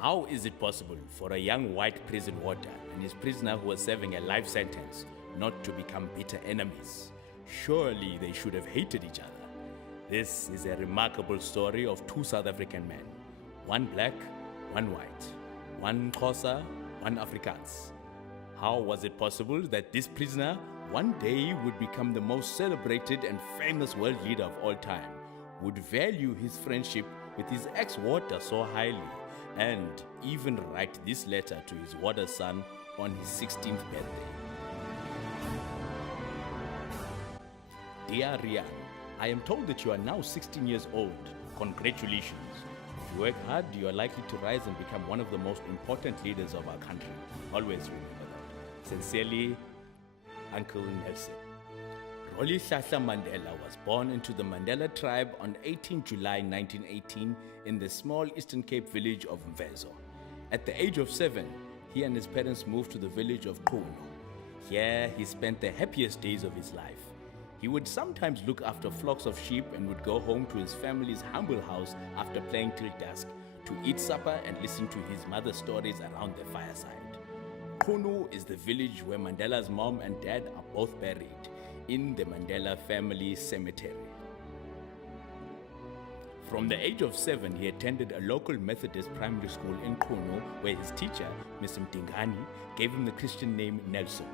How is it possible for a young white prison warder and his prisoner who was serving a life sentence not to become bitter enemies? Surely they should have hated each other. This is a remarkable story of two South African men, one black, one white, one Xhosa, one Afrikaans. How was it possible that this prisoner one day would become the most celebrated and famous world leader of all time, would value his friendship with his ex-warder so highly, and even write this letter to his warder's son on his 16th birthday? Dear Rian, I am told that you are now 16 years old. Congratulations. If you work hard, you are likely to rise and become one of the most important leaders of our country. Always remember that. Sincerely, Uncle Nelson. Rolihlahla Mandela was born into the Mandela tribe on 18 July 1918 in the small Eastern Cape village of Mvezo. At the age of 7, he and his parents moved to the village of Kono. Here, he spent the happiest days of his life. He would sometimes look after flocks of sheep and would go home to his family's humble house after playing till dusk to eat supper and listen to his mother's stories around the fireside. Kono is the village where Mandela's mom and dad are both buried, in the Mandela family cemetery. From the age of 7, he attended a local Methodist primary school in Kono, where his teacher, Ms. Mdingani, gave him the Christian name Nelson.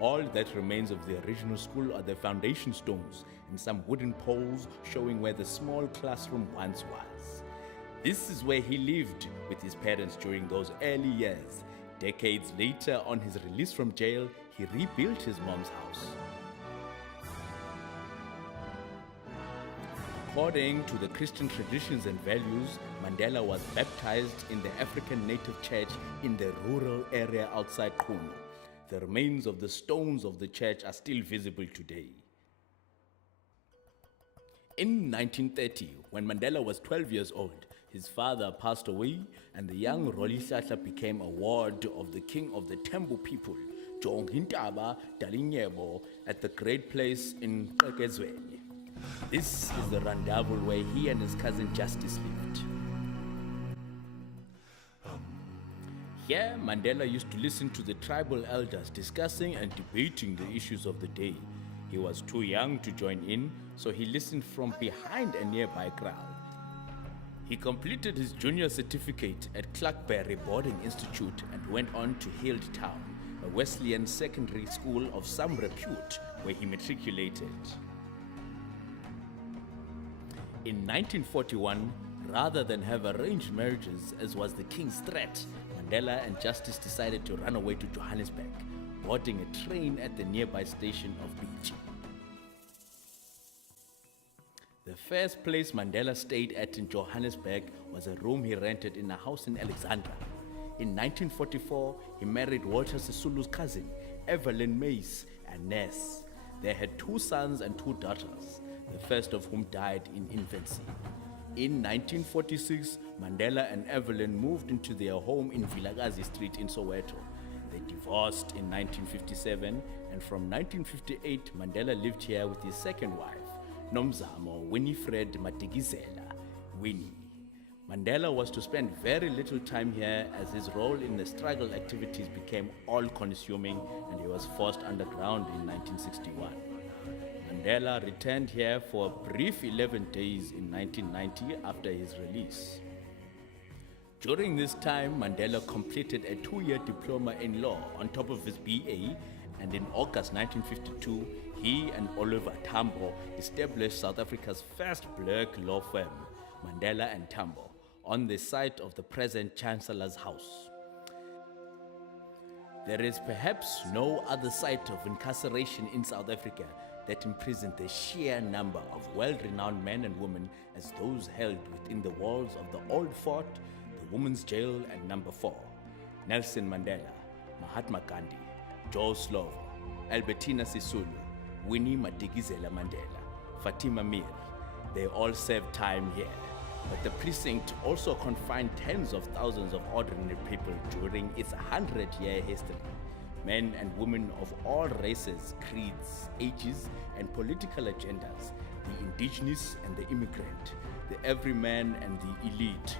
All that remains of the original school are the foundation stones and some wooden poles showing where the small classroom once was. This is where he lived with his parents during those early years. Decades later, on his release from jail, he rebuilt his mom's house. According to the Christian traditions and values, Mandela was baptized in the African Native Church in the rural area outside Kono. The remains of the stones of the church are still visible today. In 1930, when Mandela was 12 years old, his father passed away and the young Rolihlahla became a ward of the king of the Tembu people, Jonghintaba Dalinyebo, at the great place in Xekezweni. This is the rendezvous where he and his cousin Justice lived. Here, Mandela used to listen to the tribal elders discussing and debating the issues of the day. He was too young to join in, so he listened from behind a nearby crowd. He completed his junior certificate at Clarkberry Boarding Institute and went on to Hildtown, a Wesleyan secondary school of some repute, where he matriculated. In 1941, rather than have arranged marriages as was the king's threat, Mandela and Justice decided to run away to Johannesburg, boarding a train at the nearby station of Beach. The first place Mandela stayed at in Johannesburg was a room he rented in a house in Alexandra. In 1944, he married Walter Sisulu's cousin, Evelyn Mace, a nurse. They had 2 sons and 2 daughters, the first of whom died in infancy. In 1946, Mandela and Evelyn moved into their home in Vilakazi Street in Soweto. They divorced in 1957, and from 1958, Mandela lived here with his second wife, Nomzamo Winifred Matigizela, Winnie. Mandela was to spend very little time here as his role in the struggle activities became all-consuming and he was forced underground in 1961. Mandela returned here for a brief 11 days in 1990 after his release. During this time, Mandela completed a 2-year diploma in law on top of his BA, and in August 1952, he and Oliver Tambo established South Africa's first black law firm, Mandela and Tambo, on the site of the present Chancellor's House. There is perhaps no other site of incarceration in South Africa that imprisoned the sheer number of well-renowned men and women as those held within the walls of the Old Fort, the Women's Jail, and Number 4. Nelson Mandela, Mahatma Gandhi, Joe Slovo, Albertina Sisulu, Winnie Madikizela Mandela, Fatima Meer, they all served time here. But the precinct also confined tens of thousands of ordinary people during its 100-year history. Men and women of all races, creeds, ages, and political agendas, the indigenous and the immigrant, the everyman and the elite.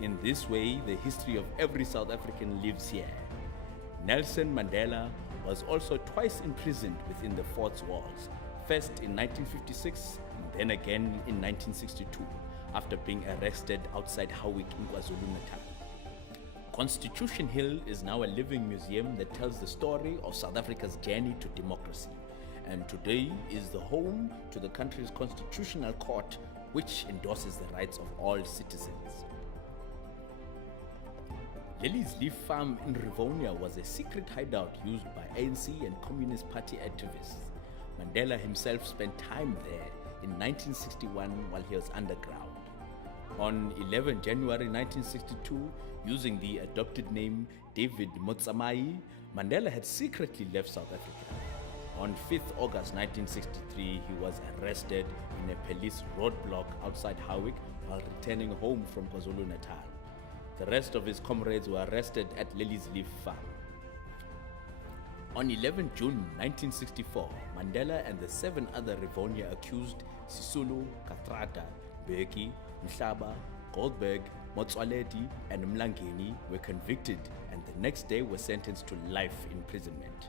In this way, the history of every South African lives here. Nelson Mandela was also twice imprisoned within the fort's walls, first in 1956 and then again in 1962, after being arrested outside Howick in KwaZulu-Natal. Constitution Hill is now a living museum that tells the story of South Africa's journey to democracy, and today is the home to the country's constitutional court, which endorses the rights of all citizens. Lily's Leaf Farm in Rivonia was a secret hideout used by ANC and Communist Party activists. Mandela himself spent time there in 1961 while he was underground. On 11 January 1962, using the adopted name David Motsamai, Mandela had secretly left South Africa. On 5th August 1963, he was arrested in a police roadblock outside Howick while returning home from KwaZulu-Natal. The rest of his comrades were arrested at Lily's Leaf Farm. On 11 June 1964, Mandela and the 7 other Rivonia accused, Sisulu, Kathrada, Beki, Mhlaba, Goldberg, Motsoaledi, and Mlangeni, were convicted and the next day were sentenced to life imprisonment.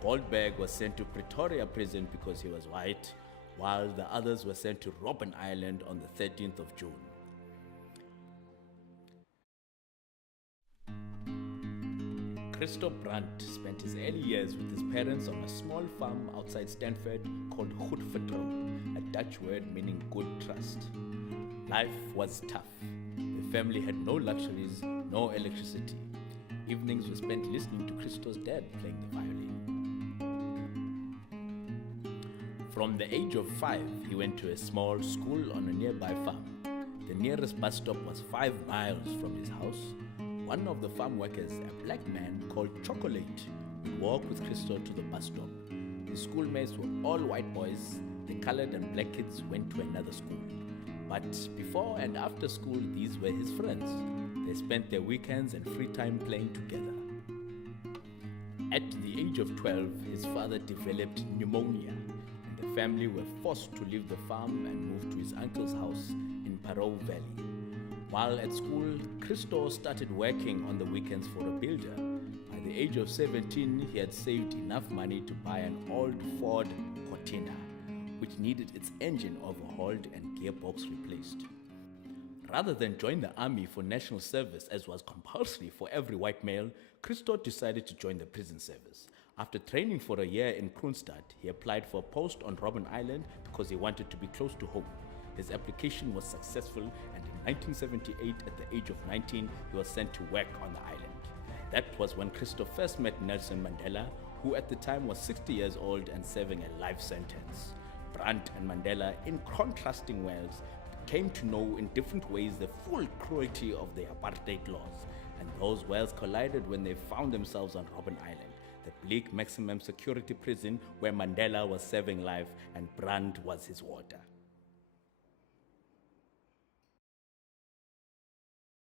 Goldberg was sent to Pretoria prison because he was white, while the others were sent to Robben Island on the 13th of June. Christo spent his early years with his parents on a small farm outside Stanford called Goedvertrouwen, a Dutch word meaning good trust. Life was tough. The family had no luxuries, no electricity. Evenings were spent listening to Christo's dad playing the violin. From the age of 5, he went to a small school on a nearby farm. The nearest bus stop was 5 miles from his house. One of the farm workers, a black man called Chocolate, would walk with Christo to the bus stop. His schoolmates were all white boys. The colored and black kids went to another school. But before and after school, these were his friends. They spent their weekends and free time playing together. At the age of 12, his father developed pneumonia, and the family were forced to leave the farm and move to his uncle's house in Parow Valley. While at school, Christo started working on the weekends for a builder. By the age of 17, he had saved enough money to buy an old Ford Cortina, which needed its engine overhauled and gearbox replaced. Rather than join the army for national service, as was compulsory for every white male, Christo decided to join the prison service. After training for a year in Kroonstad, he applied for a post on Robben Island because he wanted to be close to home. His application was successful, and in 1978, at the age of 19, he was sent to work on the island. That was when Christo first met Nelson Mandela, who at the time was 60 years old and serving a life sentence. Brandt and Mandela, in contrasting ways, came to know in different ways the full cruelty of the apartheid laws, and those worlds collided when they found themselves on Robben Island, the bleak maximum security prison where Mandela was serving life and Brandt was his warder.